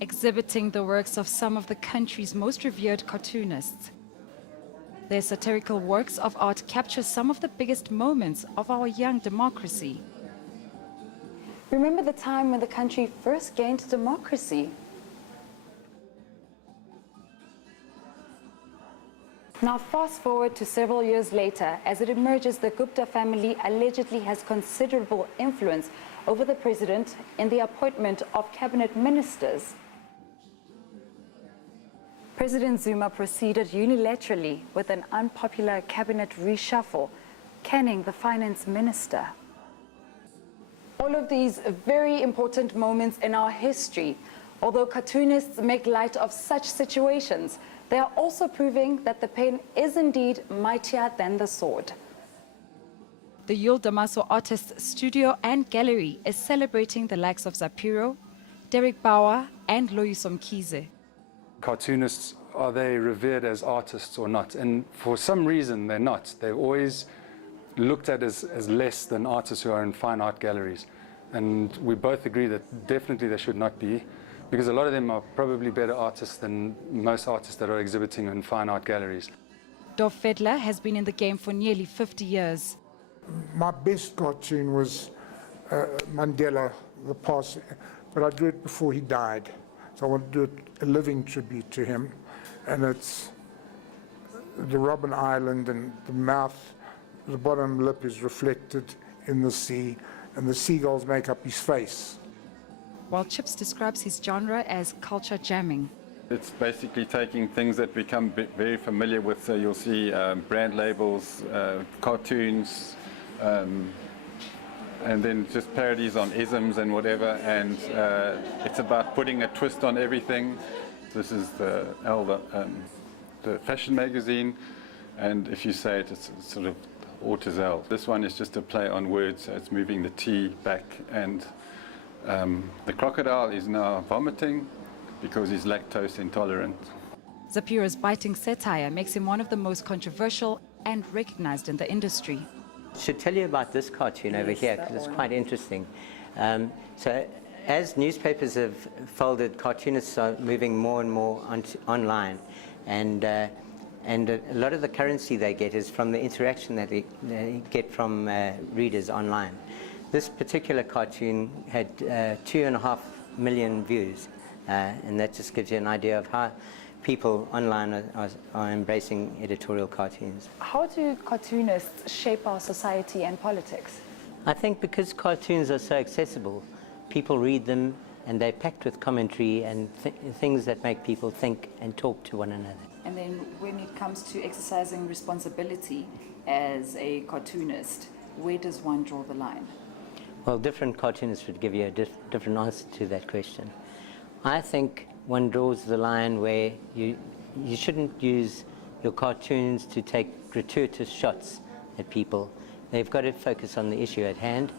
exhibiting the works of some of the country's most revered cartoonists. Their satirical works of art capture some of the biggest moments of our young democracy. Remember the time when the country first gained democracy? Now fast forward to several years later, as it emerges the Gupta family allegedly has considerable influence over the president in the appointment of cabinet ministers. President Zuma proceeded unilaterally with an unpopular cabinet reshuffle, canning the finance minister. All of these very important moments in our history, although cartoonists make light of such situations, they are also proving that the pen is indeed mightier than the sword. The Yiull Damaso Artists Studio and Gallery is celebrating the likes of Zapiro, Bauer and Loyiso Mkhize. Cartoonists, are they revered as artists or not? And for some reason they're not. They're always looked at as less than artists who are in fine art galleries. And we both agree that definitely they should not be, because a lot of them are probably better artists than most artists that are exhibiting in fine art galleries. Fedler has been in the game for nearly 50 years. My best cartoon was Mandela, the past, but I drew it before he died. So I want to do a living tribute to him. And it's the Robben Island, and the mouth, the bottom lip is reflected in the sea, and the seagulls make up his face. While Chips describes his genre as culture jamming. It's basically taking things that become very familiar with, so you'll see brand labels, cartoons, and then just parodies on isms and whatever, and it's about putting a twist on everything. This is the fashion magazine, and if you say it, it's sort of Ortezel. This one is just a play on words, so it's moving the T back, and the crocodile is now vomiting because he's lactose intolerant. Zapiro's biting satire makes him one of the most controversial and recognized in the industry. I should tell you about this cartoon over here, because it's quite interesting. So as newspapers have folded, cartoonists are moving more and more online, and a lot of the currency they get is from the interaction that they get from readers online. This particular cartoon had 2.5 million views, and that just gives you an idea of how people online are embracing editorial cartoons. How do cartoonists shape our society and politics? I think because cartoons are so accessible, people read them and they're packed with commentary and things that make people think and talk to one another. And then when it comes to exercising responsibility as a cartoonist, where does one draw the line? Well, different cartoonists would give you a different answer to that question. I think one draws the line where you shouldn't use your cartoons to take gratuitous shots at people. They've got to focus on the issue at hand.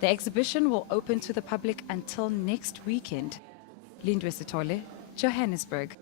The exhibition will open to the public until next weekend. Lindwe Sithole, Johannesburg.